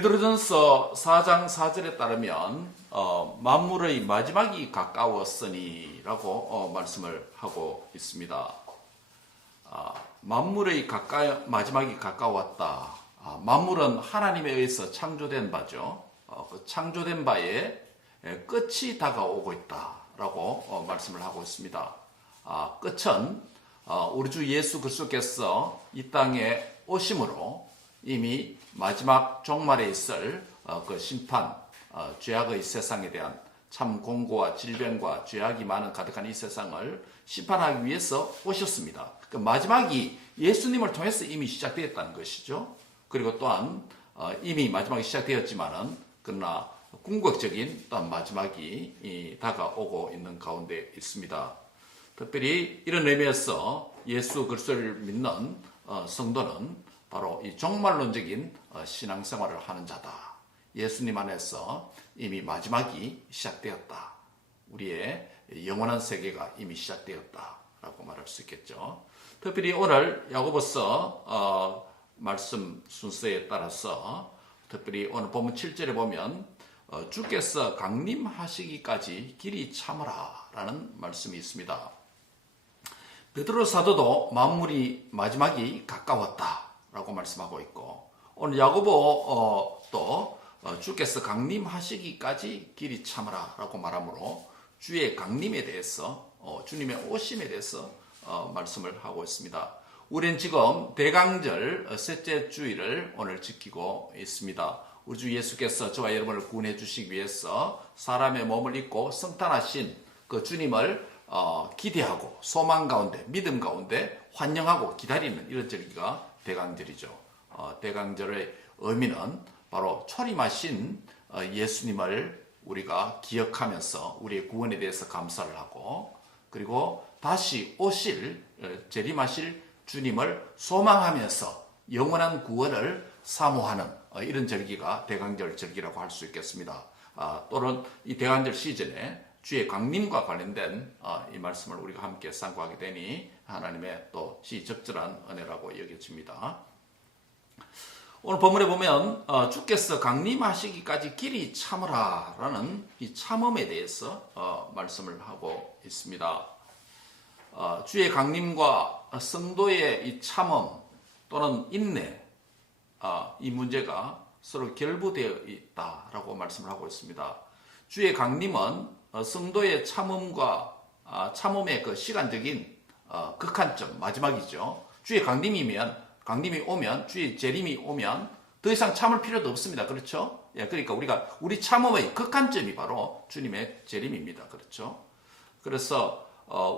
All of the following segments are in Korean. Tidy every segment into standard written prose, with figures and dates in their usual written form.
베드로전서 4장 4절에 따르면 만물의 마지막이 가까웠으니라고 말씀을 하고 있습니다. 만물의 마지막이 가까웠다. 만물은 하나님에 의해서 창조된 바죠. 그 창조된 바에 끝이 다가오고 있다라고 말씀을 하고 있습니다. 끝은 우리 주 예수 그리스도께서 이 땅에 오심으로 이미 마지막 종말에 있을 그 심판, 죄악의 세상에 대한 참 공고와 질병과 죄악이 많은 가득한 이 세상을 심판하기 위해서 오셨습니다. 그 마지막이 예수님을 통해서 이미 시작되었다는 것이죠. 그리고 또한 이미 마지막이 시작되었지만은 그러나 궁극적인 또한 마지막이 다가오고 있는 가운데 있습니다. 특별히 이런 의미에서 예수 그리스도를 믿는 성도는 바로 이 종말론적인 신앙생활을 하는 자다. 예수님 안에서 이미 마지막이 시작되었다. 우리의 영원한 세계가 이미 시작되었다라고 말할 수 있겠죠. 특별히 오늘 야고보서 말씀 순서에 따라서 특별히 오늘 본문 7절에 보면 주께서 강림하시기까지 길이 참으라 라는 말씀이 있습니다. 베드로 사도도 만물이 마지막이 가까웠다 라고 말씀하고 있고, 오늘 야고보 또 주께서 강림하시기까지 길이 참으라 라고 말하므로 주의 강림에 대해서 주님의 오심에 대해서 말씀을 하고 있습니다. 우리는 지금 대강절 셋째 주일을 오늘 지키고 있습니다. 우리 주 예수께서 저와 여러분을 구원해 주시기 위해서 사람의 몸을 입고 성탄하신 그 주님을 기대하고 소망 가운데 믿음 가운데 환영하고 기다리는 이런 절기가 대강절이죠. 대강절의 의미는 바로 초림하신 예수님을 우리가 기억하면서 우리의 구원에 대해서 감사를 하고, 그리고 다시 오실 재림하실 주님을 소망하면서 영원한 구원을 사모하는 이런 절기가 대강절 절기라고 할 수 있겠습니다. 또는 이 대강절 시즌에 주의 강림과 관련된 이 말씀을 우리가 함께 상고하게 되니 하나님의 또 시적절한 은혜라고 여겨집니다. 오늘 본문에 보면 주께서 강림하시기까지 길이 참으라 라는 이 참음에 대해서 말씀을 하고 있습니다. 주의 강림과 성도의 이 참음 또는 인내, 이 문제가 서로 결부되어 있다라고 말씀을 하고 있습니다. 주의 강림은 성도의 참음과 참음의 그 시간적인 극한점, 마지막이죠. 주의 강림이 오면, 주의 재림이 오면 더 이상 참을 필요도 없습니다. 그렇죠? 예, 그러니까 우리 참음의 극한점이 바로 주님의 재림입니다. 그렇죠? 그래서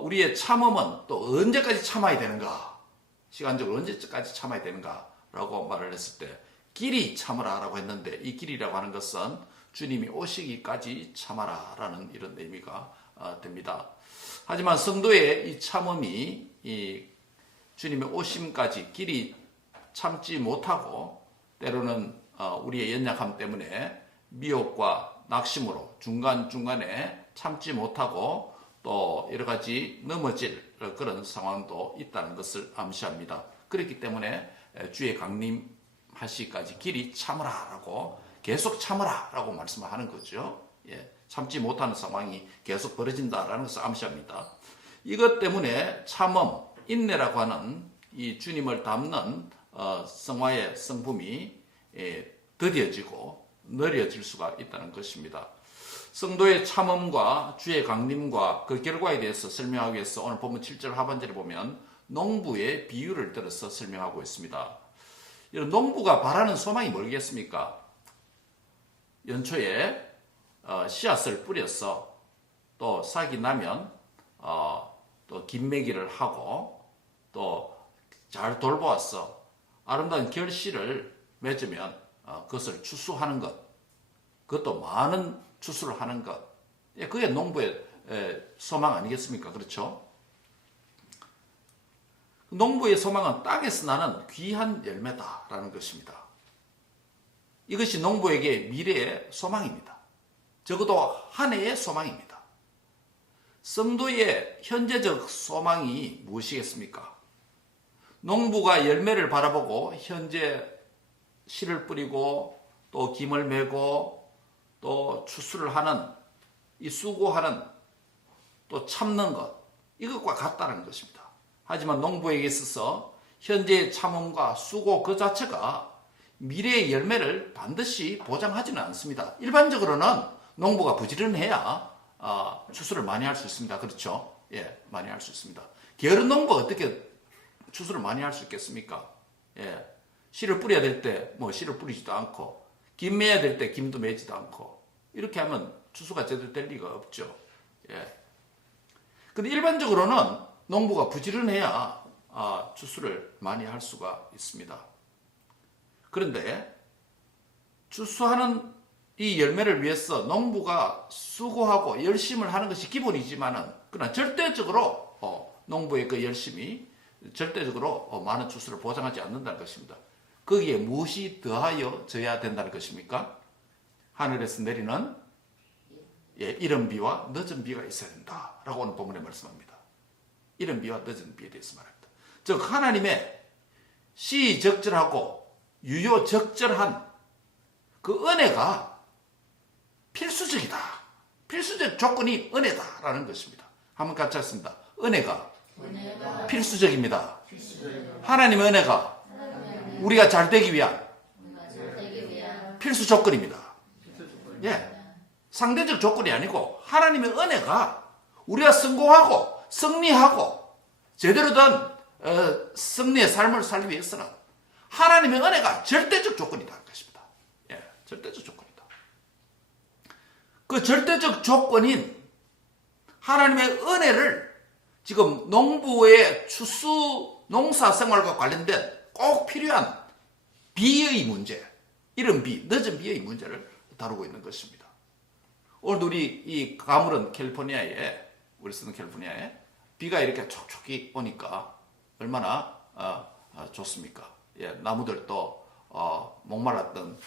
우리의 참음은 또 언제까지 참아야 되는가? 시간적으로 언제까지 참아야 되는가? 라고 말을 했을 때 길이 참으라 라고 했는데, 이 길이라고 하는 것은 주님이 오시기까지 참아라 라는 이런 의미가 됩니다. 하지만 성도의 이 참음이 이 주님의 오심까지 길이 참지 못하고, 때로는 우리의 연약함 때문에 미혹과 낙심으로 중간중간에 참지 못하고 또 여러 가지 넘어질 그런 상황도 있다는 것을 암시합니다. 그렇기 때문에 주의 강림하시기까지 길이 참으라라고, 계속 참으라라고 말씀을 하는 거죠. 예, 참지 못하는 상황이 계속 벌어진다라는 것을 암시합니다. 이것 때문에 참음, 인내라고 하는 이 주님을 담는 성화의 성품이 더뎌지고 느려질 수가 있다는 것입니다. 성도의 참음과 주의 강림과 그 결과에 대해서 설명하기 위해서 오늘 본문 7절 하반절에 보면 농부의 비유를 들어서 설명하고 있습니다. 농부가 바라는 소망이 뭐겠습니까? 연초에 씨앗을 뿌려서 또 싹이 나면 또 김매기를 하고 또 잘 돌보아서 아름다운 결실을 맺으면 그것을 추수하는 것, 그것도 많은 추수를 하는 것, 그게 농부의 소망 아니겠습니까? 그렇죠? 농부의 소망은 땅에서 나는 귀한 열매다라는 것입니다. 이것이 농부에게 미래의 소망입니다. 적어도 한 해의 소망입니다. 성도의 현재적 소망이 무엇이겠습니까? 농부가 열매를 바라보고 현재 씨를 뿌리고 또 김을 메고 또 추수를 하는 이 수고하는 또 참는 것 이것과 같다는 것입니다. 하지만 농부에게 있어서 현재의 참음과 수고 그 자체가 미래의 열매를 반드시 보장하지는 않습니다. 일반적으로는 농부가 부지런해야 추수를 많이 할 수 있습니다. 그렇죠? 예, 많이 할 수 있습니다. 게으른 농부가 어떻게 추수를 많이 할 수 있겠습니까? 예, 씨를 뿌려야 될 때 뭐 씨를 뿌리지도 않고 김 매야 될 때 김도 매지도 않고 이렇게 하면 추수가 제대로 될 리가 없죠. 예. 근데 일반적으로는 농부가 부지런해야 추수를 많이 할 수가 있습니다. 그런데 추수하는 이 열매를 위해서 농부가 수고하고 열심을 하는 것이 기본이지만은 그러나 절대적으로 농부의 그 열심이 절대적으로 많은 추수를 보장하지 않는다는 것입니다. 거기에 무엇이 더하여 져야 된다는 것입니까? 하늘에서 내리는 이른 비와 늦은 비가 있어야 된다라고 오늘 본문에 말씀합니다. 이른 비와 늦은 비에 대해서 말합니다. 즉 하나님의 시적절하고 유효적절한 그 은혜가 필수적이다. 필수적 조건이 은혜다라는 것입니다. 한번 같이 하겠습니다. 은혜가 필수적입니다. 하나님의 은혜가 우리가 잘 되기 위한 필수 조건입니다. 예. 상대적 조건이 아니고 하나님의 은혜가 우리가 성공하고 승리하고 제대로 된 승리의 삶을 살기 위해서는 하나님의 은혜가 절대적 조건이다. 것입니다. 예, 절대적 조건이다. 그 절대적 조건인 하나님의 은혜를 지금 농부의 추수 농사 생활과 관련된 꼭 필요한 비의 문제, 이른 비, 늦은 비의 문제를 다루고 있는 것입니다. 오늘 우리 이 가물은 캘리포니아에, 우리 쓰는 캘리포니아에 비가 이렇게 촉촉히 오니까 얼마나 좋습니까? 예, 나무들도 목말랐던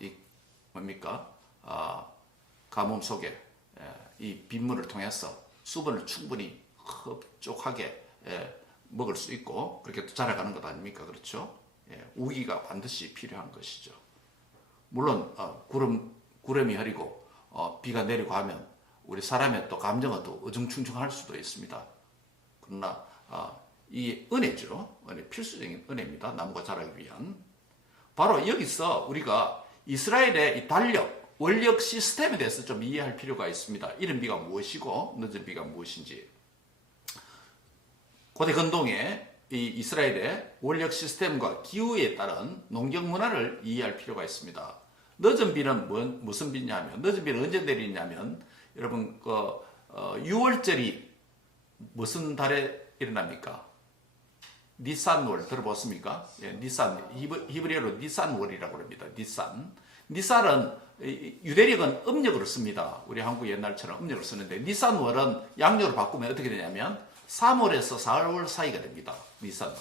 이 뭡니까? 가뭄 속에 이 빗물을 통해서 수분을 충분히 흡족하게 먹을 수 있고 그렇게 또 자라가는 것 아닙니까? 그렇죠? 예, 우기가 반드시 필요한 것이죠. 물론 구름이 흐리고 비가 내리고 하면 우리 사람의 또 감정은 또 어중충충할 수도 있습니다. 그러나 이 은혜죠. 필수적인 은혜입니다. 나무가 자라기 위한. 바로 여기서 우리가 이스라엘의 이 달력, 원력 시스템에 대해서 좀 이해할 필요가 있습니다. 이른 비가 무엇이고 늦은 비가 무엇인지. 고대 근동의 이 이스라엘의 원력 시스템과 기후에 따른 농경 문화를 이해할 필요가 있습니다. 늦은 비는 무슨 비냐면, 늦은 비는 언제 내리냐면, 여러분, 6월절이 무슨 달에 일어납니까? 니산월 들어봤습니까? 예, 니산, 히브리어로 니산월이라고 합니다. 니산은 유대력은 음력으로 씁니다. 우리 한국 옛날처럼 음력으로 쓰는데, 니산월은 양력으로 바꾸면 어떻게 되냐면, 3월에서 4월 사이가 됩니다. 니산월.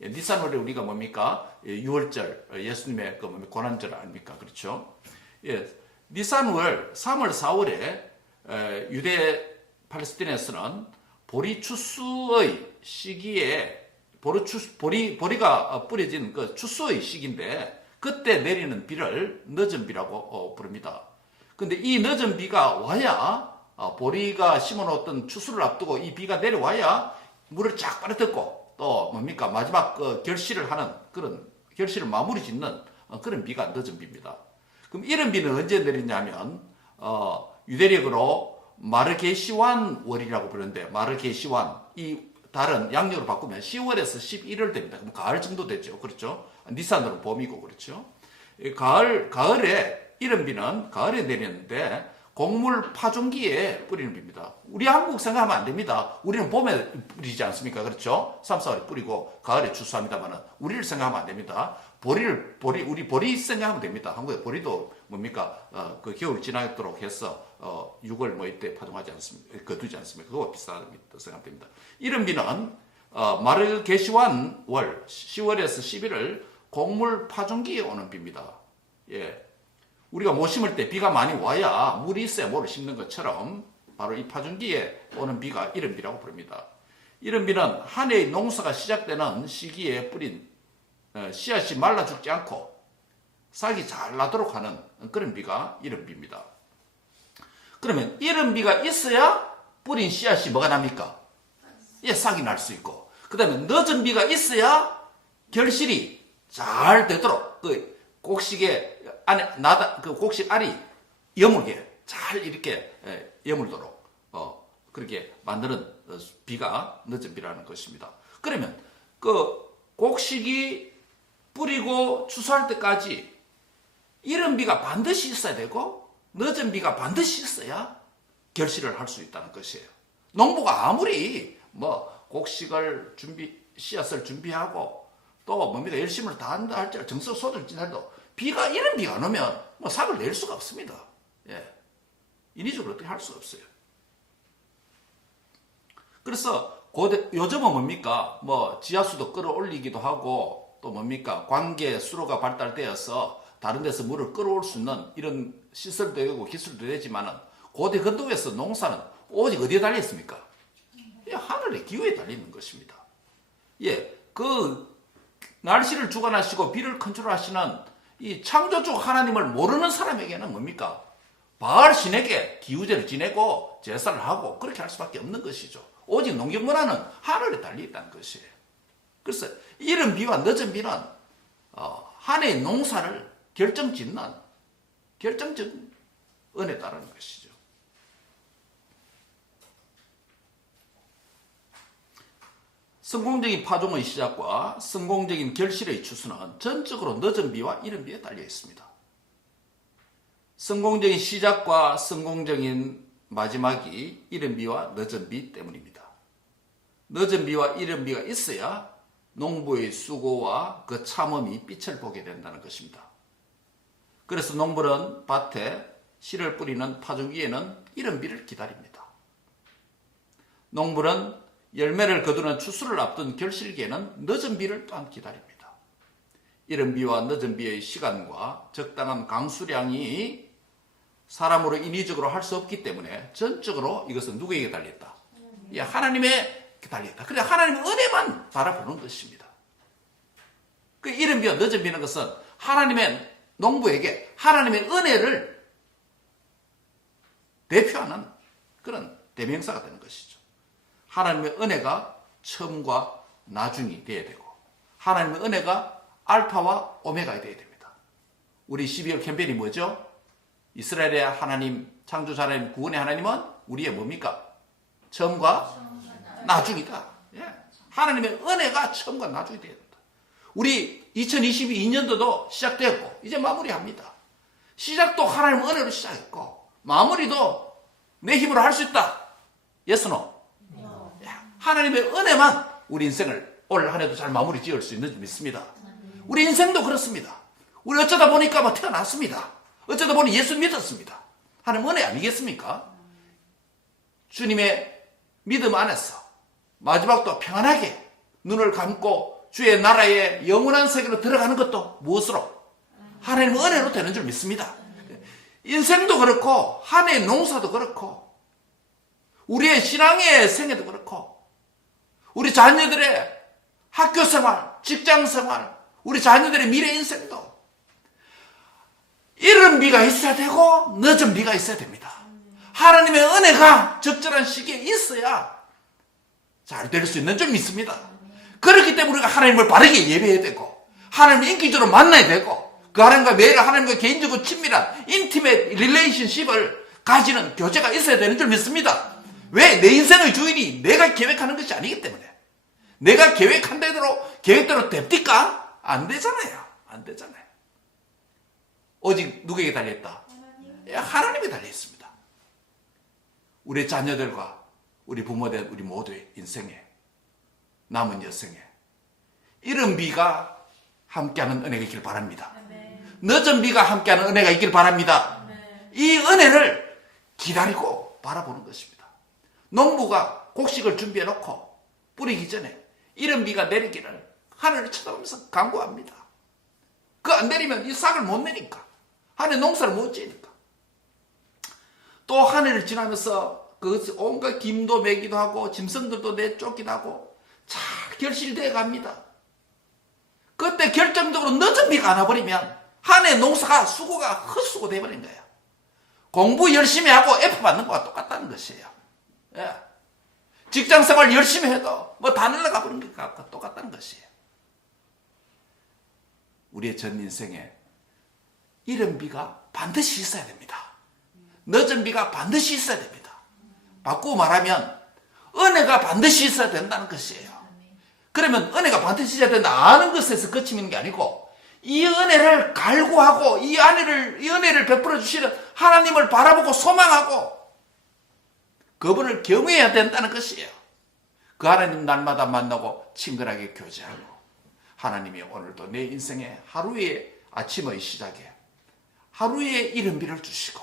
예, 니산월에 우리가 뭡니까? 6월절, 예수님의 그 고난절 아닙니까? 그렇죠? 예, 니산월 3월, 4월에 유대 팔레스틴에서는 보리 추수의 시기에 보리가 뿌려진 그 추수의 시기인데 그때 내리는 비를 늦은 비라고 부릅니다. 근데 이 늦은 비가 와야 보리가 심어놓았던 추수를 앞두고 이 비가 내려와야 물을 쫙 빨아들고 또 뭡니까 마지막 결실을 하는 그런 결실을 마무리 짓는 그런 비가 늦은 비입니다. 그럼 이런 비는 언제 내리냐면 유대력으로 마르게시완 월이라고 부르는데 마르게시완 이 달은 양력으로 바꾸면 10월에서 11월 됩니다. 그럼 가을 정도 되죠. 그렇죠? 니산으로 봄이고 그렇죠? 가을에 이런 비는 가을에 내리는데 곡물 파종기에 뿌리는 비입니다. 우리 한국 생각하면 안 됩니다. 우리는 봄에 뿌리지 않습니까? 그렇죠? 3, 4월에 뿌리고 가을에 추수합니다만은 우리를 생각하면 안 됩니다. 우리 보리 생각하면 됩니다. 한국에 보리도 뭡니까? 그 겨울 지나도록 해서 6월 뭐 이때 파종하지 않습니까? 거두지 않습니까? 그거와 비슷하다고 생각됩니다. 이런 비는 마르게시완 월 10월에서 11월 곡물 파종기에 오는 비입니다. 예. 우리가 못 심을 때 비가 많이 와야 물이 있어야 뭐를 심는 것처럼 바로 이 파종기에 오는 비가 이른 비라고 부릅니다. 이른 비는 한 해의 농사가 시작되는 시기에 뿌린 씨앗이 말라 죽지 않고 싹이 잘 나도록 하는 그런 비가 이른 비입니다. 그러면 이른 비가 있어야 뿌린 씨앗이 뭐가 납니까? 예, 싹이 날 수 있고, 그 다음에 늦은 비가 있어야 결실이 잘 되도록 그 곡식의 안에 그 곡식 알이 여물게 잘 이렇게 여물도록 그렇게 만드는 비가 늦은 비라는 것입니다. 그러면 그 곡식이 뿌리고 추수할 때까지 이른 비가 반드시 있어야 되고 늦은 비가 반드시 있어야 결실을 할 수 있다는 것이에요. 농부가 아무리 뭐 곡식을 씨앗을 준비하고 또 뭡니까 열심을 다한다 할지라도 정성 소득을 진할도 비가 이른 비가 안 오면 뭐 삭을 낼 수가 없습니다. 예. 인위적으로 어떻게 할 수가 없어요. 그래서 요즘은 뭡니까 뭐 지하수도 끌어올리기도 하고 또 뭡니까 관계 수로가 발달되어서 다른 데서 물을 끌어올 수 있는 이런 시설도 되고 기술도 되지만은 고대 근동에서 농사는 오직 어디에 달려 있습니까? 예, 하늘의 기후에 달려 있는 것입니다. 예, 그 날씨를 주관하시고 비를 컨트롤하시는 이 창조주 하나님을 모르는 사람에게는 뭡니까? 바알 신에게 기후제를 지내고 제사를 하고 그렇게 할 수밖에 없는 것이죠. 오직 농경 문화는 하늘에 달려 있다는 것이에요. 그래서 이른 비와 늦은 비는 한 해의 농사를 결정짓는 결정적인 은혜에 따르는 것이죠. 성공적인 파종의 시작과 성공적인 결실의 추수는 전적으로 늦은 비와 이른 비에 달려 있습니다. 성공적인 시작과 성공적인 마지막이 이른 비와 늦은 비 때문입니다. 늦은 비와 이른 비가 있어야 농부의 수고와 그 참음이 빛을 보게 된다는 것입니다. 그래서 농부는 밭에 씨를 뿌리는 파종기에는 이른 비를 기다립니다. 농부는 열매를 거두는 추수를 앞둔 결실기에는 늦은 비를 또한 기다립니다. 이른 비와 늦은 비의 시간과 적당한 강수량이 사람으로 인위적으로 할 수 없기 때문에 전적으로 이것은 누구에게 달렸다? 예, 하나님에 달렸다. 그래 하나님의 은혜만 바라보는 것입니다. 그 이른 비와 늦은 비는 것은 하나님의 농부에게 하나님의 은혜를 대표하는 그런 대명사가 되는 것이죠. 하나님의 은혜가 처음과 나중이 되어야 되고 하나님의 은혜가 알파와 오메가가 되어야 됩니다. 우리 12월 캠페인이 뭐죠? 이스라엘의 하나님, 창조자 하나님, 구원의 하나님은 우리의 뭡니까? 처음과 나중이다. 예. 하나님의 은혜가 처음과 나중이 되어야 된다. 우리 2022년도도 시작되었고 이제 마무리합니다. 시작도 하나님의 은혜로 시작했고 마무리도 내 힘으로 할 수 있다. Yes, no? 하나님의 은혜만 우리 인생을 올 한 해도 잘 마무리 지을 수 있는 줄 믿습니다. 우리 인생도 그렇습니다. 우리 어쩌다 보니까 뭐 태어났습니다. 어쩌다 보니 예수 믿었습니다. 하나님 은혜 아니겠습니까? 주님의 믿음 안에서 마지막도 평안하게 눈을 감고 주의 나라의 영원한 세계로 들어가는 것도 무엇으로? 하나님의 은혜로 되는 줄 믿습니다. 인생도 그렇고 한 해의 농사도 그렇고 우리의 신앙의 생애도 그렇고 우리 자녀들의 학교 생활, 직장 생활, 우리 자녀들의 미래 인생도 이른 비가 있어야 되고 늦은 비가 있어야 됩니다. 하나님의 은혜가 적절한 시기에 있어야 잘 될 수 있는 줄 믿습니다. 그렇기 때문에 우리가 하나님을 바르게 예배해야 되고 하나님을 인기적으로 만나야 되고 그 하나님과 매일 하나님과 개인적으로 친밀한 인티메이트 릴레이션십을 가지는 교제가 있어야 되는 줄 믿습니다. 왜? 내 인생의 주인이 내가 계획하는 것이 아니기 때문에. 내가 계획한 계획대로 됩니까? 안 되잖아요. 안 되잖아요. 오직 누구에게 달려있다? 하나님에 달려있습니다. 우리 자녀들과 우리 부모들, 우리 모두의 인생에 남은 여생에 이른 비가 함께하는 은혜가 있길 바랍니다. 늦은 비가 함께하는 은혜가 있길 바랍니다. 이 은혜를 기다리고 바라보는 것입니다. 농부가 곡식을 준비해 놓고 뿌리기 전에 이른 비가 내리기를 하늘을 쳐다보면서 간구합니다. 그 안 내리면 이 싹을 못 내니까 하늘 농사를 못 지니까 또 하늘을 지나면서 그 온갖 김도 매기도 하고 짐승들도 내쫓기도 하고 잘 결실되어 갑니다. 그때 결정적으로 늦은 비가 안 와버리면 한 해 농사가 수고가 헛수고 돼버린 거예요. 공부 열심히 하고 F 받는 거와 똑같다는 것이에요. 예. 직장생활 열심히 해도 뭐 다 날라가 버린 것과 똑같다는 것이에요. 우리의 전 인생에 이른 비가 반드시 있어야 됩니다. 늦은 비가 반드시 있어야 됩니다. 바꾸고 말하면 은혜가 반드시 있어야 된다는 것이에요. 그러면 은혜가 반드시 있어야 된다 아는 것에서 그치는 게 아니고 이 은혜를 갈구하고 이 은혜를 베풀어 주시는 하나님을 바라보고 소망하고 그분을 경외해야 된다는 것이에요. 그 하나님 날마다 만나고 친근하게 교제하고 하나님이 오늘도 내 인생의 하루의 아침의 시작에 하루의 이른 비를 주시고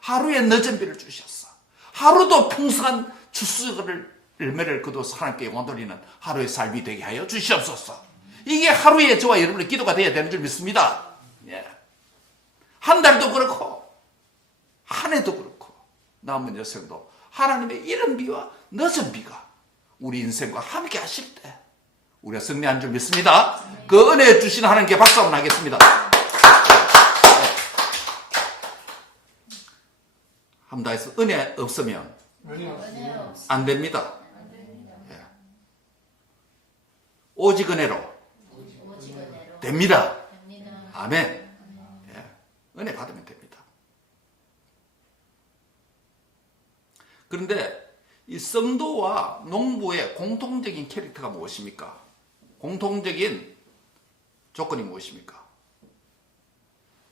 하루의 늦은 비를 주셨어. 하루도 풍성한 추수를 열매를 거둬서 하나님께 영광 돌리는 하루의 삶이 되게 하여 주시옵소서. 이게 하루의 저와 여러분의 기도가 되어야 되는 줄 믿습니다. 예. 한 달도 그렇고 한 해도 그렇고 남은 여생도 하나님의 이른 비와 늦은 비가 우리 인생과 함께 하실 때 우리가 승리한 줄 믿습니다. 그 은혜 주시는 하나님께 박수 한번 하겠습니다. 한번 다 해서 은혜 없으면 안 됩니다. 예. 오직 은혜로 됩니다. 아멘. 예. 은혜 받으면 됩니다. 그런데 이 성도와 농부의 공통적인 캐릭터가 무엇입니까? 공통적인 조건이 무엇입니까?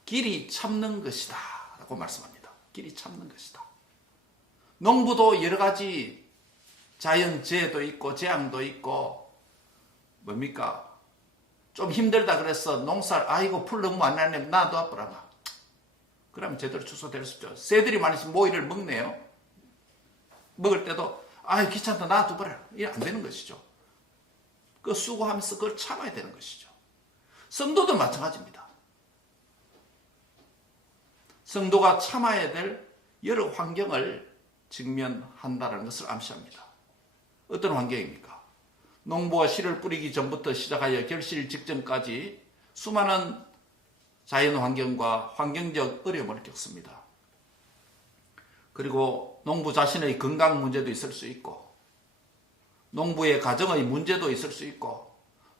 길이 참는 것이다 라고 말씀합니다. 길이 참는 것이다. 농부도 여러 가지 자연재해도 있고 재앙도 있고 뭡니까? 좀 힘들다 그래서 농사를 아이고 풀 너무 안 나네 놔둬버라마. 그러면 제대로 추수될 수 있죠. 새들이 많으신 모이를 먹네요. 먹을 때도 아이 귀찮다 놔둬버려. 이게 안 되는 것이죠. 그 수고하면서 그걸 참아야 되는 것이죠. 성도도 마찬가지입니다. 성도가 참아야 될 여러 환경을 직면한다는 것을 암시합니다. 어떤 환경입니까? 농부가 씨를 뿌리기 전부터 시작하여 결실 직전까지 수많은 자연 환경과 환경적 어려움을 겪습니다. 그리고 농부 자신의 건강 문제도 있을 수 있고 농부의 가정의 문제도 있을 수 있고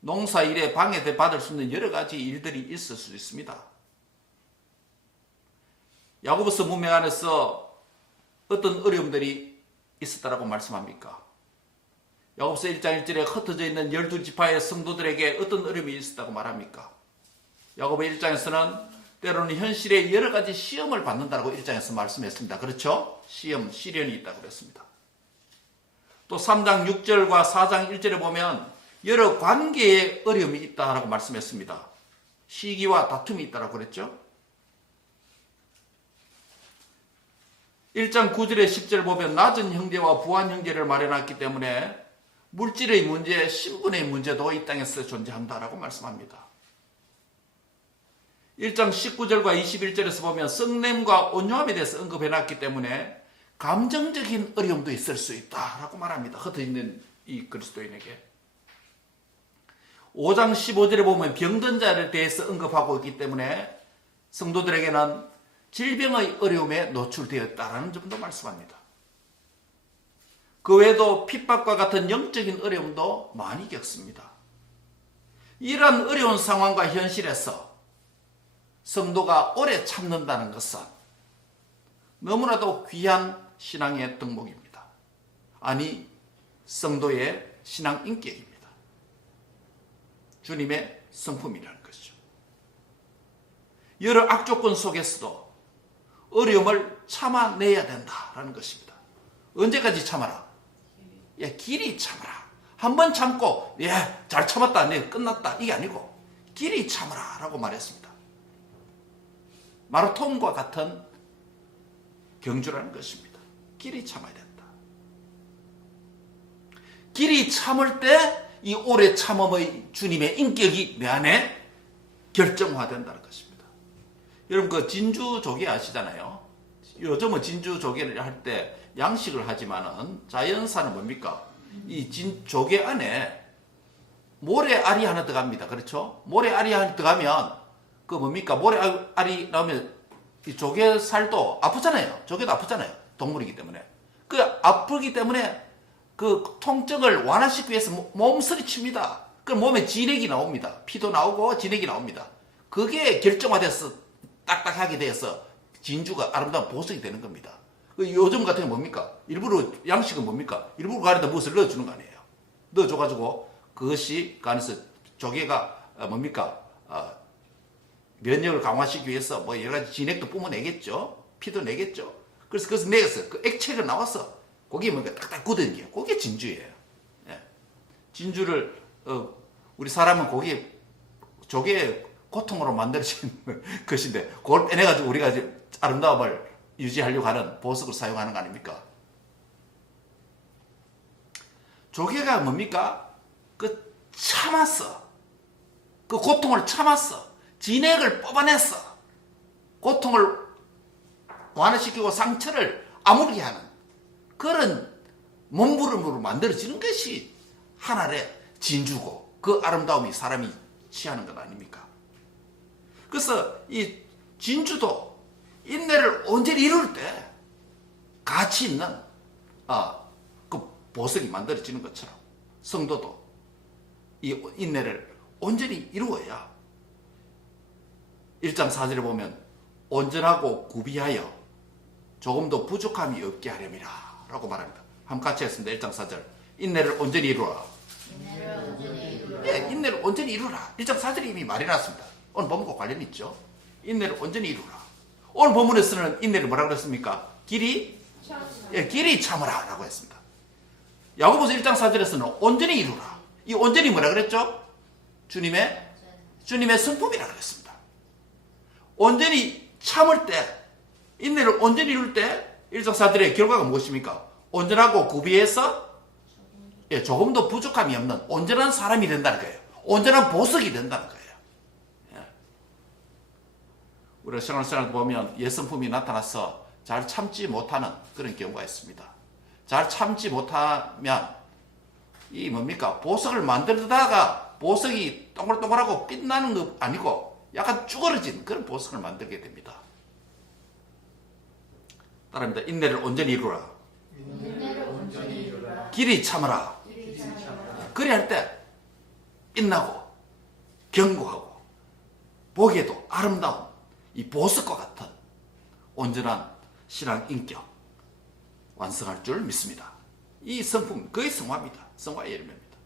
농사일에 방해받을 수 있는 여러 가지 일들이 있을 수 있습니다. 야고보서 문맥 안에서 어떤 어려움들이 있었다라고 말씀합니까? 야고보서 1장 1절에 흩어져 있는 12지파의 성도들에게 어떤 어려움이 있었다고 말합니까? 야고보 1장에서는 때로는 현실에 여러 가지 시험을 받는다고 1장에서 말씀했습니다. 그렇죠? 시험, 시련이 있다고 그랬습니다. 또 3장 6절과 4장 1절에 보면 여러 관계에 어려움이 있다고 말씀했습니다. 시기와 다툼이 있다고 그랬죠? 1장 9절에 10절 보면 낮은 형제와 부한 형제를 마련했기 때문에 물질의 문제, 신분의 문제도 이 땅에서 존재한다라고 말씀합니다. 1장 19절과 21절에서 보면 성냄과 온유함에 대해서 언급해놨기 때문에 감정적인 어려움도 있을 수 있다라고 말합니다. 흩어있는 이 그리스도인에게. 5장 15절에 보면 병든 자를 대해서 언급하고 있기 때문에 성도들에게는 질병의 어려움에 노출되었다라는 점도 말씀합니다. 그 외에도 핍박과 같은 영적인 어려움도 많이 겪습니다. 이러한 어려운 상황과 현실에서 성도가 오래 참는다는 것은 너무나도 귀한 신앙의 덕목입니다. 아니, 성도의 신앙 인격입니다. 주님의 성품이라는 것이죠. 여러 악조건 속에서도 어려움을 참아내야 된다라는 것입니다. 언제까지 참아라? 예, 길이 참아라. 한 번 참고 예, 잘 참았다, 네, 끝났다 이게 아니고 길이 참아라 라고 말했습니다. 마라톤과 같은 경주라는 것입니다. 길이 참아야 된다. 길이 참을 때 이 오래 참음의 주님의 인격이 내 안에 결정화된다는 것입니다. 여러분 그 진주조개 아시잖아요. 요즘은 진주조개를 할 때 양식을 하지만은 자연산은 뭡니까? 이 조개 안에 모래알이 하나 들어갑니다. 그렇죠? 모래알이 하나 들어가면 그 뭡니까? 모래알이 나오면 이 조개 살도 아프잖아요. 조개도 아프잖아요. 동물이기 때문에. 그 아프기 때문에 그 통증을 완화시키기 위해서 몸서리 칩니다. 그 몸에 진액이 나옵니다. 피도 나오고 진액이 나옵니다. 그게 결정화돼서 딱딱하게 돼서 진주가 아름다운 보석이 되는 겁니다. 그 요즘 같은 게 뭡니까? 일부러 양식은 뭡니까? 일부러 그 안에다 무엇을 넣어주는 거 아니에요. 넣어줘가지고 그것이 그 안에서 조개가 뭡니까? 면역을 강화시키기 위해서 뭐 여러 가지 진액도 뿜어내겠죠. 피도 내겠죠. 그래서 그것을 내서 그 액체가 나와서 거기에 뭔가 딱딱 굳은 게 그게 진주예요. 예. 진주를 우리 사람은 거기에 조개의 고통으로 만들어진 것인데 그걸 빼내가지고 우리가 이제 아름다움을 유지하려고 하는 보석을 사용하는 거 아닙니까? 조개가 뭡니까? 그 참았어. 그 고통을 참았어. 진액을 뽑아냈어. 고통을 완화시키고 상처를 아물게 하는 그런 몸부림으로 만들어지는 것이 하늘의 진주고 그 아름다움이 사람이 취하는 것 아닙니까? 그래서 이 진주도 인내를 온전히 이룰 때 가치 있는 그 보석이 만들어지는 것처럼 성도도 이 인내를 온전히 이루어야 1장 4절에 보면 온전하고 구비하여 조금도 부족함이 없게 하렴이라 라고 말합니다. 한번 같이 했습니다. 1장 4절 인내를 온전히 이루라. 인내를 온전히 이루라. 1장 4절이 이미 말이 났습니다. 오늘 본문과 관련이 있죠. 인내를 온전히 이루라. 오늘 본문에서는 인내를 뭐라고 그랬습니까? 길이 참으라 라고 했습니다. 야고보서 1장 4절에서는 온전히 이루라. 이 온전히 뭐라 그랬죠? 주님의 성품이라 그랬습니다. 온전히 참을 때 인내를 온전히 이룰 때 1장 4절의 결과가 무엇입니까? 온전하고 구비해서 조금도 부족함이 없는 온전한 사람이 된다는 거예요. 온전한 보석이 된다는 거예요. 우리가 생활생활 보면 예성품이 나타나서 잘 참지 못하는 그런 경우가 있습니다. 잘 참지 못하면 이 뭡니까? 보석을 만들다가 보석이 동글동글하고 빛나는 거 아니고 약간 쭈그러진 그런 보석을 만들게 됩니다. 따라합니다. 인내를 온전히 이루라. 길이 참으라. 그리 할 때 빛나고 견고하고 보기에도 아름다운 이 보석과 같은 온전한 신앙 인격 완성할 줄 믿습니다. 이 성품 거의 성화입니다. 성화의 열매입니다.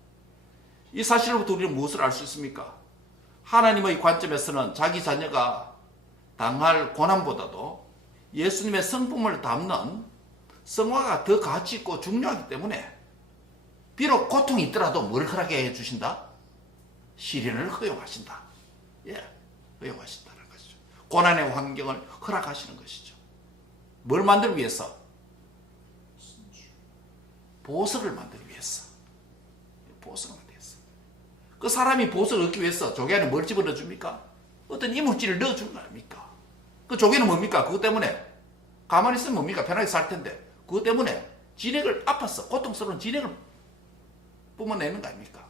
이 사실로부터 우리는 무엇을 알 수 있습니까? 하나님의 관점에서는 자기 자녀가 당할 고난보다도 예수님의 성품을 담는 성화가 더 가치 있고 중요하기 때문에 비록 고통이 있더라도 뭘 허락해 주신다? 시련을 허용하신다. 허용하신다는 것이죠. 고난의 환경을 허락하시는 것이죠. 뭘 만들기 위해서? 보석을 만들기 위해서. 보석을 만들기 위해서. 그 사람이 보석을 얻기 위해서 조개 안에 뭘 집어넣어 줍니까? 어떤 이물질을 넣어주는 거 아닙니까? 그 조개는 뭡니까? 그것 때문에 가만히 있으면 뭡니까? 편하게 살 텐데 그것 때문에 진액을 아파서 고통스러운 진액을 뿜어내는 거 아닙니까?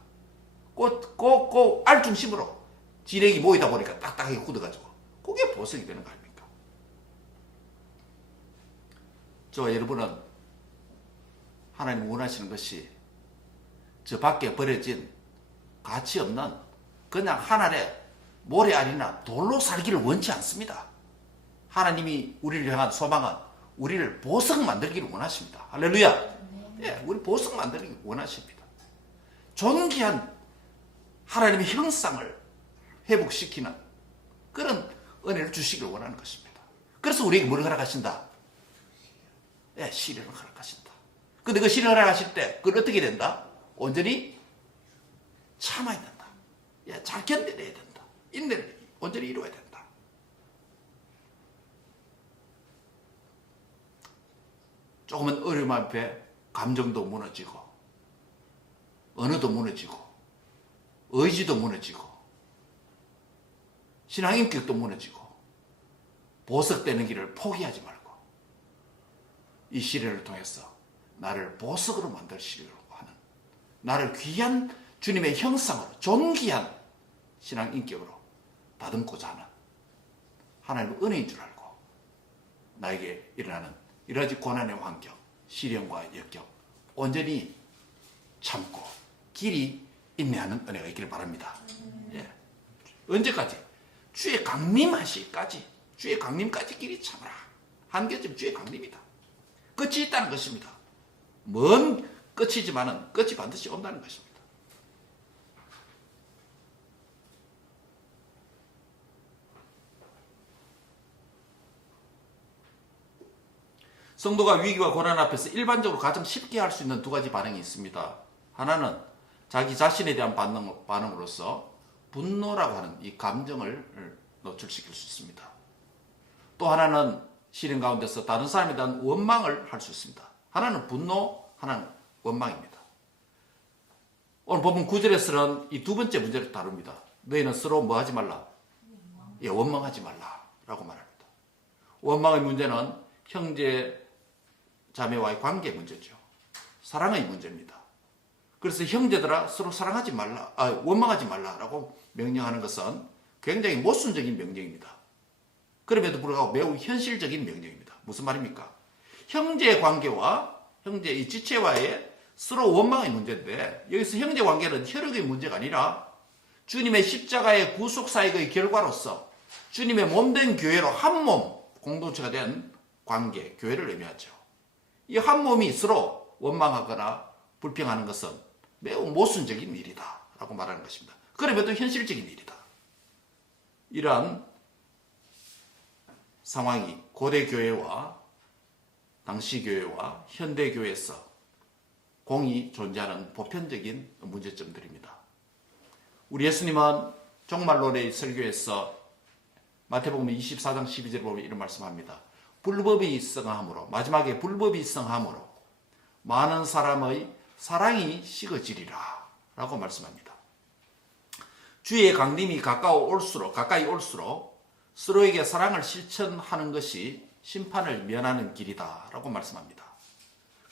그 알 중심으로 진액이 모이다 보니까 딱딱하게 굳어가지고 그게 보석이 되는 거 아닙니까? 저 여러분은 하나님 원하시는 것이 저 밖에 버려진 가치 없는 그냥 하늘의 모래알이나 돌로 살기를 원치 않습니다. 하나님이 우리를 향한 소망은 우리를 보석 만들기를 원하십니다. 할렐루야. 우리 보석 만들기 원하십니다. 존귀한 하나님의 형상을 회복시키는 그런 은혜를 주시기를 원하는 것입니다. 그래서 우리에게 뭘 허락하신다? 시련을 허락하신다. 근데 그 시련을 허락하실 때 그걸 어떻게 된다? 온전히 참아야 된다. 잘 견뎌내야 된다. 인내를 온전히 이루어야 된다. 조금은 어려움 앞에 감정도 무너지고 언어도 무너지고 의지도 무너지고 신앙인격도 무너지고 보석되는 길을 포기하지 말고 이 시련을 통해서 나를 보석으로 만드시려고 하는 나를 귀한 주님의 형상으로 존귀한 신앙인격으로 다듬고자 하는 하나님의 은혜인 줄 알고 나에게 일어나는 이러지 고난의 환경, 시련과 역경 온전히 참고 길이 인내하는 은혜가 있기를 바랍니다. 예. 언제까지? 주의 강림하시기까지, 주의 강림까지 길이 참으라. 한계점 주의 강림이다. 끝이 있다는 것입니다. 먼 끝이지만은 끝이 반드시 온다는 것입니다. 성도가 위기와 고난 앞에서 일반적으로 가장 쉽게 할 수 있는 두 가지 반응이 있습니다. 하나는 자기 자신에 대한 반응으로서 분노라고 하는 이 감정을 노출시킬 수 있습니다. 또 하나는 시련 가운데서 다른 사람에 대한 원망을 할 수 있습니다. 하나는 분노, 하나는 원망입니다. 오늘 본문 9절에서는 이 두 번째 문제를 다룹니다. 너희는 서로 뭐 하지 말라? 예, 원망하지 말라 라고 말합니다. 원망의 문제는 형제 자매와의 관계 문제죠. 사랑의 문제입니다. 그래서 형제들아 서로 사랑하지 말라, 원망하지 말라라고 명령하는 것은 굉장히 모순적인 명령입니다. 그럼에도 불구하고 매우 현실적인 명령입니다. 무슨 말입니까? 형제 관계와 형제 이 지체와의 서로 원망의 문제인데 여기서 형제 관계는 혈육의 문제가 아니라 주님의 십자가의 구속 사역의 결과로서 주님의 몸된 교회로 한 몸 공동체가 된 관계, 교회를 의미하죠. 이 한 몸이 서로 원망하거나 불평하는 것은 매우 모순적인 일이다 라고 말하는 것입니다. 그럼에도 현실적인 일이다. 이러한 상황이 고대 교회와 당시 교회와 현대 교회에서 공이 존재하는 보편적인 문제점들입니다. 우리 예수님은 종말론의 설교에서 마태복음 24장 12절에 보면 이런 말씀합니다. 불법이 성함으로, 마지막에 불법이 성함으로 많은 사람의 사랑이 식어지리라 라고 말씀합니다. 주의 강림이 가까이 올수록 서로에게 사랑을 실천하는 것이 심판을 면하는 길이다 라고 말씀합니다.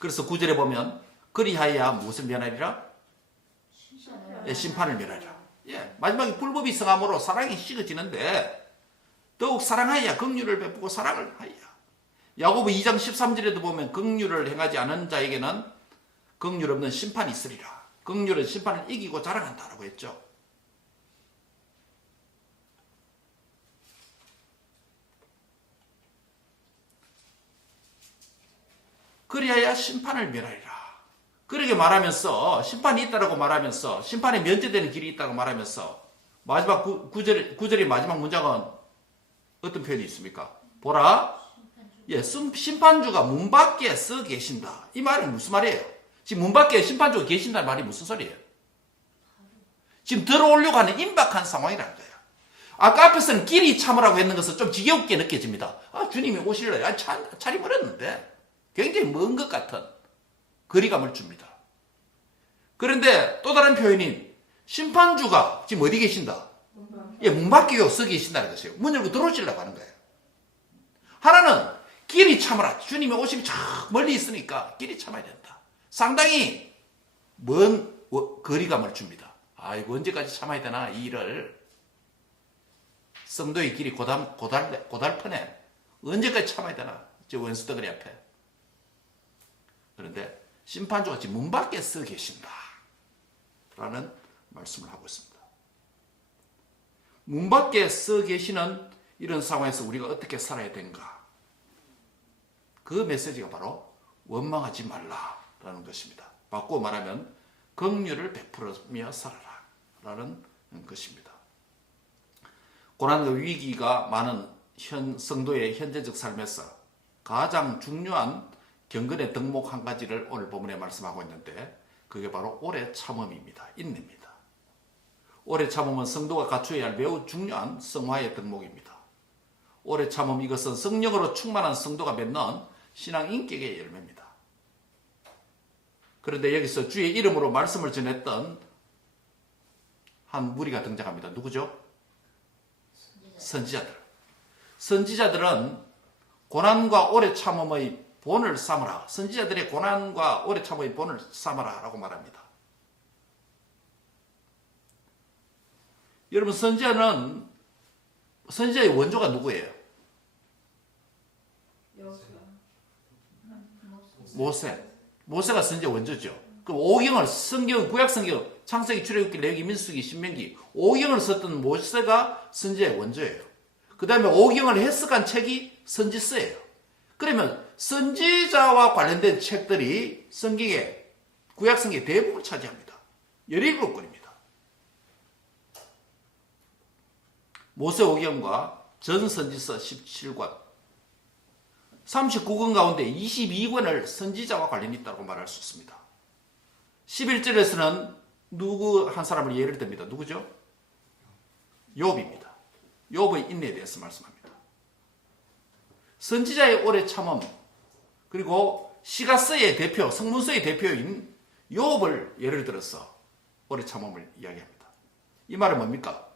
그래서 9절에 보면 그리하여야 무엇을 면하리라? 심판을 면하리라. 예, 마지막에 불법이 성함으로 사랑이 식어지는데 더욱 사랑하여야 긍휼을 베푸고 사랑을 하여야. 야고보 2장 13절에도 보면 긍휼을 행하지 않은 자에게는 긍휼 없는 심판이 있으리라. 긍휼은 심판을 이기고 자랑한다라고 했죠. 그리하여 심판을 멸하리라. 그렇게 말하면서 심판이 있다라고 말하면서 심판에 면제되는 길이 있다고 말하면서 마지막 9절의 마지막 문장은 어떤 표현이 있습니까? 보라, 예, 심판주가 문 밖에 서 계신다. 이 말은 무슨 말이에요? 지금 문 밖에 심판주가 계신다는 말이 무슨 소리예요? 지금 들어오려고 하는 임박한 상황이라는 거예요. 아까 앞에서는 길이 참으라고 했는 것은 좀 지겹게 느껴집니다. 주님이 오실래요? 차리 멀었는데 굉장히 먼 것 같은 거리감을 줍니다. 그런데 또 다른 표현인 심판주가 지금 어디 계신다? 예, 문 밖에 서 계신다는 것이에요. 문 열고 들어오시려고 하는 거예요. 하나는 길이 참으라. 주님이 오심이 저 멀리 있으니까 길이 참아야 된다. 상당히 먼 거리감을 줍니다. 아이고 언제까지 참아야 되나 이 일을. 성도의 길이 고달프네. 언제까지 참아야 되나 저 원수덩어리 앞에. 그런데 심판주가 지금 문 밖에 서 계신다 라는 말씀을 하고 있습니다. 문 밖에 서 계시는 이런 상황에서 우리가 어떻게 살아야 되는가? 그 메시지가 바로 원망하지 말라라는 것입니다. 바꾸어 말하면 긍휼을 베풀으며 살아라 라는 것입니다. 고난과 위기가 많은 성도의 현재적 삶에서 가장 중요한 경건의 덕목 한 가지를 오늘 본문에 말씀하고 있는데 그게 바로 오래 참음입니다. 인내입니다. 오래 참음은 성도가 갖추어야 할 매우 중요한 성화의 덕목입니다. 오래 참음, 이것은 성령으로 충만한 성도가 맺는 신앙 인격의 열매입니다. 그런데 여기서 주의 이름으로 말씀을 전했던 한 무리가 등장합니다. 누구죠? 선지자들. 선지자들은 고난과 오래 참음의 본을 삼으라. 선지자들의 고난과 오래 참음의 본을 삼아라 라고 말합니다. 여러분, 선지자의 원조가 누구예요? 모세가 선지자 원조죠. 그럼 오경을 성경, 구약 성경, 창세기, 출애굽기, 레위기, 민수기, 신명기 오경을 썼던 모세가 선지자의 원조예요. 그 다음에 오경을 해석한 책이 선지서예요. 그러면 선지자와 관련된 책들이 성경의 구약 성경의 대부분을 차지합니다. 17권입니다. 모세오경과 전선지서 17권, 39권 가운데 22권을 선지자와 관련이 있다고 말할 수 있습니다. 11절에서는 누구 한 사람을 예를 듭니다. 누구죠? 욥입니다. 욥의 인내에 대해서 말씀합니다. 선지자의 오래 참음, 그리고 시가서의 대표, 성문서의 대표인 욥을 예를 들어서 오래 참음을 이야기합니다. 이 말은 뭡니까?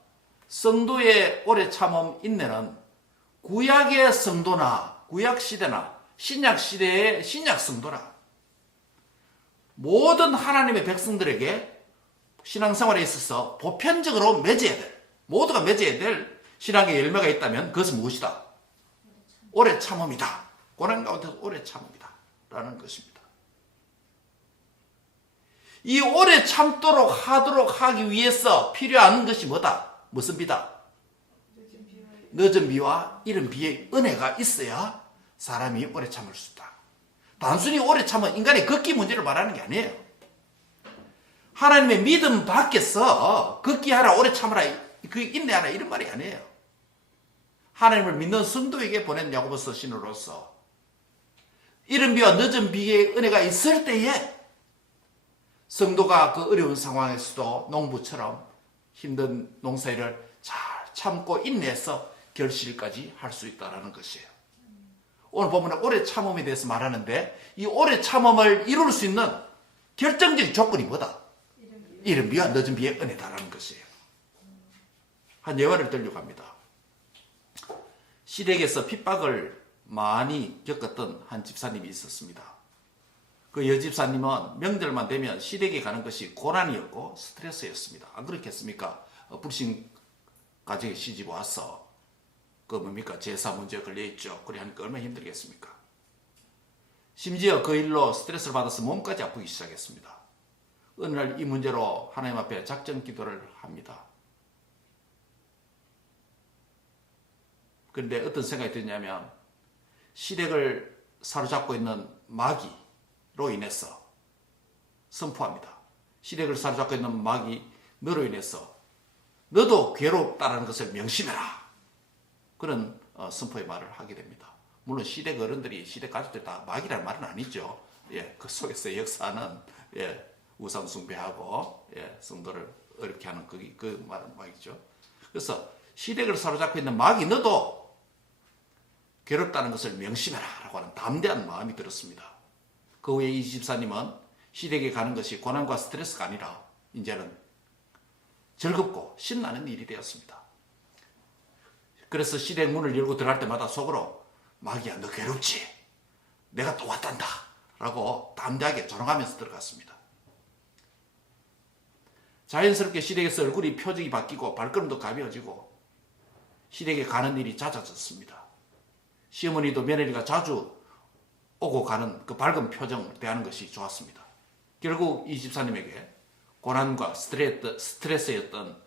성도의 오래 참음, 인내는 구약의 성도나 구약 시대나 신약 시대의 신약 성도나 모든 하나님의 백성들에게 신앙생활에 있어서 보편적으로 맺어야 될, 모두가 맺어야 될 신앙의 열매가 있다면 그것은 무엇이다? 오래 참음이다. 고난 가운데서 오래 참음이다. 라는 것입니다. 이 오래 참도록 하도록 하기 위해서 필요한 것이 뭐다? 무슨 비다? 늦은 비와 이른 비의 은혜가 있어야 사람이 오래 참을 수 있다. 단순히 오래 참은 인간의 걷기 문제를 말하는 게 아니에요. 하나님의 믿음 밖에서 걷기하라, 오래 참으라, 그 인내하라 이런 말이 아니에요. 하나님을 믿는 성도에게 보낸 야고보서 신호로서 이른 비와 늦은 비의 은혜가 있을 때에 성도가 그 어려운 상황에서도 농부처럼 힘든 농사일을 잘 참고 인내해서 결실까지 할 수 있다는 것이에요. 오늘 보면 오래 참음에 대해서 말하는데 이 오래 참음을 이룰 수 있는 결정적인 조건이 뭐다? 이른 비와 늦은 비의 은혜다라는 것이에요. 한 예화를 들려고 합니다. 시댁에서 핍박을 많이 겪었던 한 집사님이 있었습니다. 그 여집사님은 명절만 되면 시댁에 가는 것이 고난이었고 스트레스였습니다. 안 그렇겠습니까? 불신 가정에 시집 와서 그 뭡니까? 제사 문제에 걸려있죠. 그래 하니까 얼마나 힘들겠습니까? 심지어 그 일로 스트레스를 받아서 몸까지 아프기 시작했습니다. 어느 날 이 문제로 하나님 앞에 작전 기도를 합니다. 그런데 어떤 생각이 드냐면 시댁을 사로잡고 있는 마귀로 인해서 선포합니다. 시댁을 사로잡고 있는 마귀 너로 인해서 너도 괴롭다라는 것을 명심해라. 그런 선포의 말을 하게 됩니다. 물론 시댁 어른들이, 시댁 가족들이 다 마귀라는 말은 아니죠. 예, 그 속에서 역사는 우상 숭배하고 성도를 어렵게 하는 그 말은 마귀죠. 그래서 시댁을 사로잡고 있는 마귀 너도 괴롭다는 것을 명심해라 라고 하는 담대한 마음이 들었습니다. 그 후에 이 집사님은 시댁에 가는 것이 고난과 스트레스가 아니라 이제는 즐겁고 신나는 일이 되었습니다. 그래서 시댁 문을 열고 들어갈 때마다 속으로 마귀야 너 괴롭지? 내가 또 왔단다 라고 담대하게 조롱하면서 들어갔습니다. 자연스럽게 시댁에서 얼굴이 표정이 바뀌고 발걸음도 가벼워지고 시댁에 가는 일이 잦아졌습니다. 시어머니도 며느리가 자주 오고 가는 그 밝은 표정을 대하는 것이 좋았습니다. 결국 이 집사님에게 고난과 스트레스였던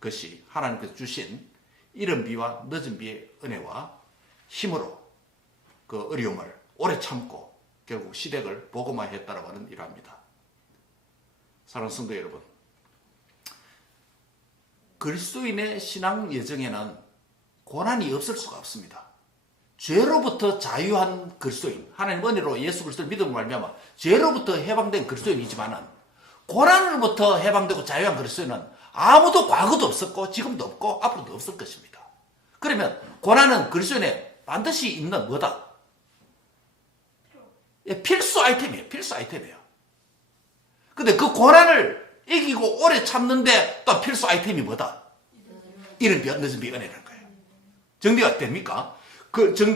것이 하나님께서 주신 이른 비와 늦은 비의 은혜와 힘으로 그 어려움을 오래 참고 결국 시댁을 복음화했다라고 하는 일화입니다. 사랑하는 성도 여러분, 그리스도인의 신앙 여정에는 고난이 없을 수가 없습니다. 죄로부터 자유한 그리스도인, 하나님 은혜로 예수 그리스도를 믿음으로 말미암아 죄로부터 해방된 그리스도인이지만은 고난으로부터 해방되고 자유한 그리스도인은 아무도 과거도 없었고 지금도 없고 앞으로도 없을 것입니다. 그러면 고난은 그리스도인에 반드시 있는 뭐다? 필수 아이템이에요. 필수 아이템이에요. 근데 그 고난을 이기고 오래 참는데 또 필수 아이템이 뭐다? 이른 비 늦은 비 은혜라는 거예요. 정리가 됩니까?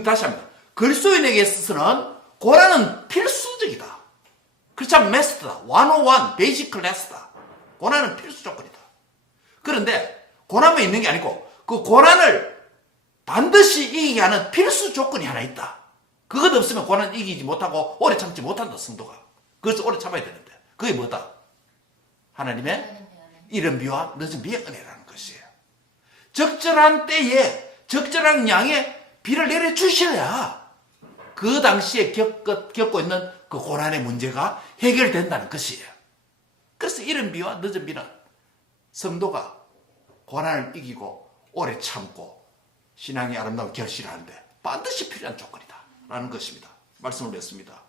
다시 합니다. 그리스도인에게 있어서는 고난은 필수적이다. 크리스찬 메스트다. 101 베이직 클래스다. 고난은 필수 조건이다. 그런데 고난만 있는 게 아니고 그 고난을 반드시 이기게 하는 필수 조건이 하나 있다. 그것 없으면 고난 이기지 못하고 오래 참지 못한다, 성도가. 그래서 오래 참아야 되는데. 그게 뭐다? 하나님의 이른 비와 늦은 비의 은혜라는 것이에요. 적절한 때에 적절한 양의 비를 내려주셔야 그 당시에 겪고 있는 그 고난의 문제가 해결된다는 것이에요. 그래서 이른 비와 늦은 비는 성도가 고난을 이기고 오래 참고 신앙의 아름다운 결실을 하는데 반드시 필요한 조건이다 라는 것입니다. 말씀을 냈습니다.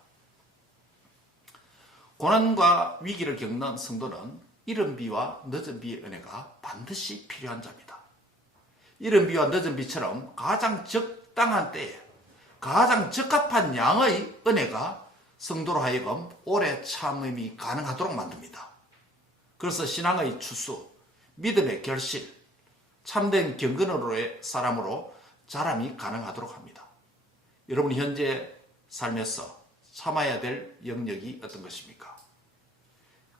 고난과 위기를 겪는 성도는 이른 비와 늦은 비의 은혜가 반드시 필요한 자입니다. 이른 비와 늦은 비처럼 가장 적당한 때에 가장 적합한 양의 은혜가 성도로 하여금 오래 참음이 가능하도록 만듭니다. 그래서 신앙의 추수, 믿음의 결실, 참된 경건으로의 사람으로 자람이 가능하도록 합니다. 여러분이 현재 삶에서 참아야 될 영역이 어떤 것입니까?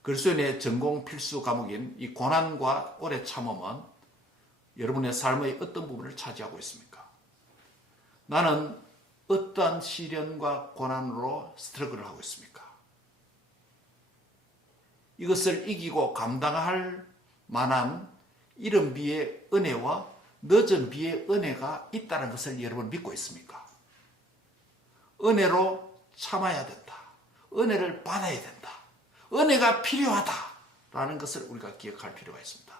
그리스도인의 전공 필수 과목인 이 고난과 오래 참음은 여러분의 삶의 어떤 부분을 차지하고 있습니까? 나는 어떠한 시련과 고난으로 스트러글을 하고 있습니까? 이것을 이기고 감당할 만한 이른 비의 은혜와 늦은 비의 은혜가 있다는 것을 여러분 믿고 있습니까? 은혜로 참아야 된다. 은혜를 받아야 된다. 은혜가 필요하다라는 것을 우리가 기억할 필요가 있습니다.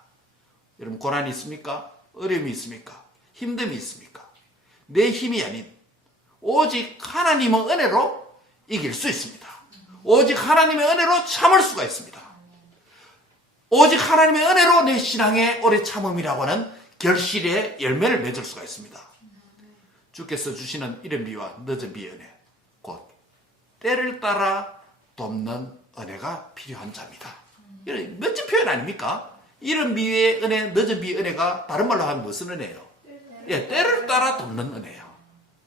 여러분 고난이 있습니까? 어려움이 있습니까? 힘듦이 있습니까? 내 힘이 아닌 오직 하나님의 은혜로 이길 수 있습니다. 오직 하나님의 은혜로 참을 수가 있습니다. 오직 하나님의 은혜로 내 신앙의 오래 참음이라고 하는 결실의 열매를 맺을 수가 있습니다. 주께서 주시는 이른 비와 늦은 비의 은혜, 곧 때를 따라 돕는 은혜가 필요한 자입니다. 이런 멋진 표현 아닙니까? 이른 비의 은혜, 늦은 비의 은혜가 다른 말로 하면 무슨 은혜예요? 예, 때를 따라 돕는 은혜예요.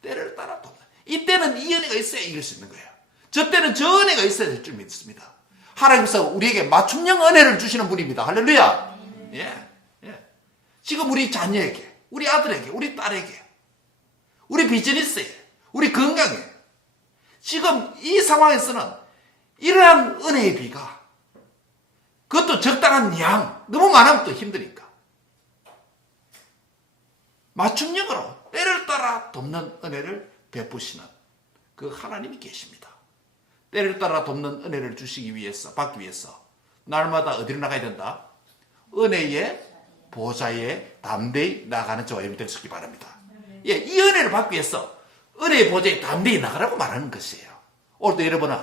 때를 따라 돕는. 이때는 이 은혜가 있어야 이길 수 있는 거예요. 저 때는 저 은혜가 있어야 될 줄 믿습니다. 하나님께서 우리에게 맞춤형 은혜를 주시는 분입니다. 할렐루야. 예, 예. 지금 우리 자녀에게, 우리 아들에게, 우리 딸에게, 우리 비즈니스에, 우리 건강에 지금 이 상황에서는 이러한 은혜의 비가 그것도 적당한 양, 너무 많으면 또 힘드니까 맞춤형으로 때를 따라 돕는 은혜를 베푸시는 그 하나님이 계십니다. 때를 따라 돕는 은혜를 주시기 위해서, 받기 위해서 날마다 어디로 나가야 된다? 은혜의 보좌에 담대히 나가는 저와 여러분 될 수 있기 바랍니다. 예, 이 은혜를 받기 위해서 은혜의 보좌에 담대히 나가라고 말하는 것이에요. 오늘도 여러분은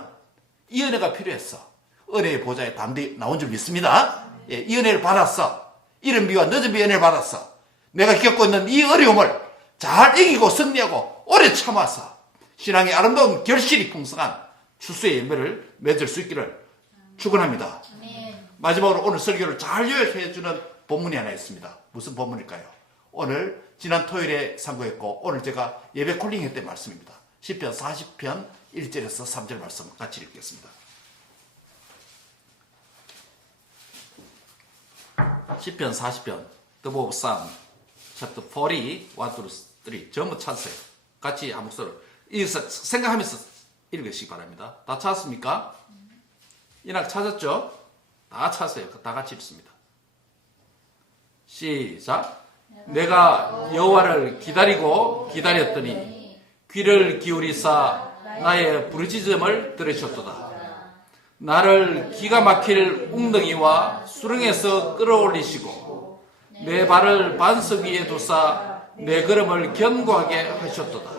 이 은혜가 필요해서 은혜의 보좌에 담대히 나온 줄 믿습니다. 예, 이 은혜를 받았어. 이른 비와 늦은 비의 은혜를 받았어. 내가 겪고 있는 이 어려움을 잘 이기고 승리하고 오래 참아서 신앙의 아름다운 결실이 풍성한 추수의 열매를 맺을 수 있기를 축원합니다. 마지막으로 오늘 설교를 잘 요약해주는 본문이 하나 있습니다. 무슨 본문일까요? 오늘 지난 토요일에 상고했고 오늘 제가 예배 콜링 때 말씀입니다. 시편 40편 1절에서 3절 말씀 같이 읽겠습니다. 시편 40편 The Book of Psalm Chapter 40 1-3 전부 찾으세요. 같이 한 목소리로 이것을 생각하면서 읽으시기 바랍니다. 다 찾았습니까? 이날 찾았죠? 다 찾으세요. 다 같이 읽습니다. 시작. 내가 여호와를 기다리고 기다렸더니 귀를 기울이사 나의 부르짖음을 들으셨도다. 나를 기가 막힐 웅덩이와 수렁에서 끌어올리시고 내 발을 반석 위에 두사 내 걸음을 견고하게 하셨도다.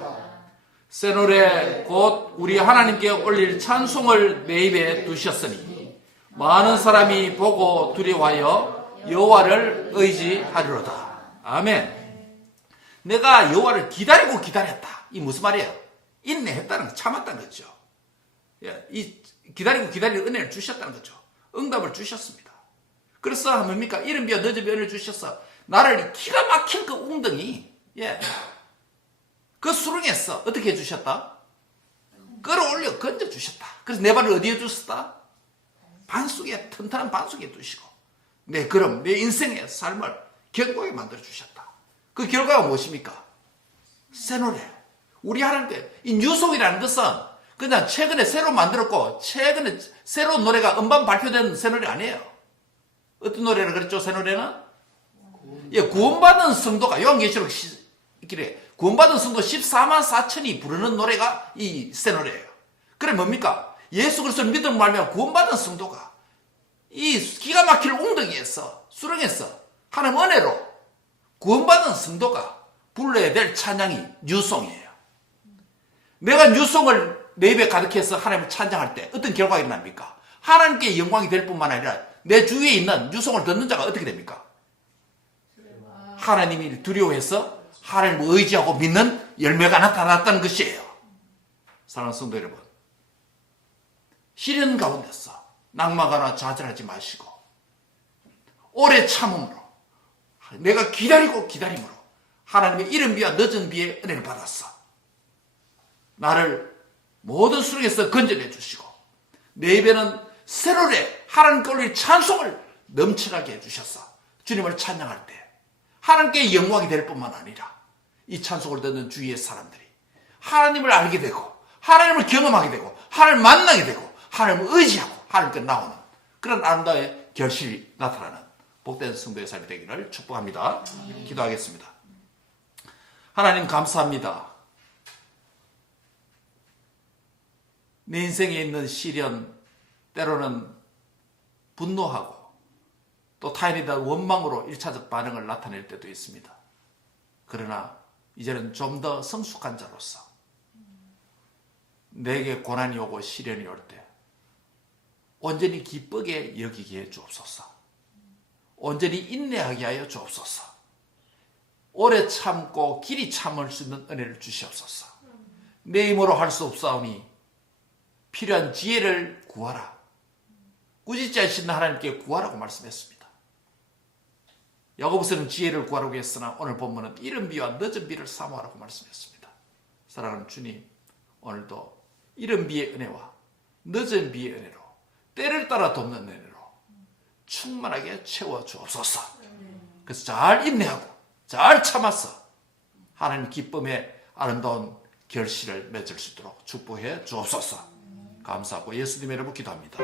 새 노래 곧 우리 하나님께 올릴 찬송을 내 입에 두셨으니 많은 사람이 보고 두려워하여 여호와를 의지하리로다. 아멘. 내가 여호와를 기다리고 기다렸다. 이 무슨 말이에요? 인내했다는 거, 참았다는 거죠. 예, 이 기다리고 기다리는 은혜를 주셨다는 거죠. 응답을 주셨습니다. 그래서 뭡니까? 이른 비와 늦은 비와 은혜를 주셔서 나를 기가 막힌 그 웅덩이, 예, 그 수렁에서 어떻게 해주셨다? 끌어올려 건져주셨다. 그래서 내 발을 어디에 두셨다? 반석에, 튼튼한 반석에 두시고 내 걸음, 내 인생의 삶을 견고하게 만들어주셨다. 그 결과가 무엇입니까? 새 노래. 우리 하나님께 이 뉴송이라는 것은 그냥 최근에 새로 만들었고 최근에 새로운 노래가 음반 발표된 새 노래 아니에요. 어떤 노래를 그랬죠? 새 노래는? 예, 구원받은 성도가 요한계시록 이렇게 구원받은 성도 14만 4천이 부르는 노래가 이 새 노래예요. 그래 뭡니까? 예수 그리스도를 믿음으로 말미암아 구원받은 성도가 이 기가 막힐 웅덩이에서 수렁에서 하나님 은혜로 구원받은 성도가 불러야 될 찬양이 뉴송이에요. 내가 뉴송을 내 입에 가득해서 하나님을 찬양할 때 어떤 결과가 일어납니까? 하나님께 영광이 될 뿐만 아니라 내 주위에 있는 뉴송을 듣는 자가 어떻게 됩니까? 하나님이 두려워해서 하나님을 의지하고 믿는 열매가 나타났다는 것이에요. 사랑하는 성도 여러분, 시련 가운데서 낙망하거나 좌절하지 마시고 오래 참음으로 내가 기다림으로 하나님의 이른 비와 늦은 비의 은혜를 받았어. 나를 모든 수렁에서 건져내 주시고 내 입에는 새로레 하나님께 올릴 찬송을 넘쳐나게 해주셔서 주님을 찬양할 때 하나님께 영광이 될 뿐만 아니라 이 찬송을 듣는 주위의 사람들이 하나님을 알게 되고 하나님을 경험하게 되고 하나님을 만나게 되고 하나님을 의지하고 하나님께 나오는 그런 아름다운 결실이 나타나는 복된 성도의 삶이 되기를 축복합니다. 기도하겠습니다. 하나님 감사합니다. 내 인생에 있는 시련, 때로는 분노하고 또 타인에 대한 원망으로 1차적 반응을 나타낼 때도 있습니다. 그러나 이제는 좀 더 성숙한 자로서 내게 고난이 오고 시련이 올 때 온전히 기쁘게 여기게 해 주옵소서. 온전히 인내하게 하여 주옵소서. 오래 참고 길이 참을 수 있는 은혜를 주시옵소서. 내 힘으로 할 수 없사오니 필요한 지혜를 구하라. 꾸짖지 않으시는 하나님께 구하라고 말씀했습니다. 야고보서는 지혜를 구하라고 했으나 오늘 본문은 이른 비와 늦은 비를 사모하라고 말씀했습니다. 사랑하는 주님, 오늘도 이른 비의 은혜와 늦은 비의 은혜로 때를 따라 돕는 은혜로 충만하게 채워 주옵소서. 그래서 잘 인내하고 잘 참아서 하나님 기쁨의 아름다운 결실을 맺을 수 있도록 축복해 주옵소서. 감사하고 예수님의 이름으로 기도합니다.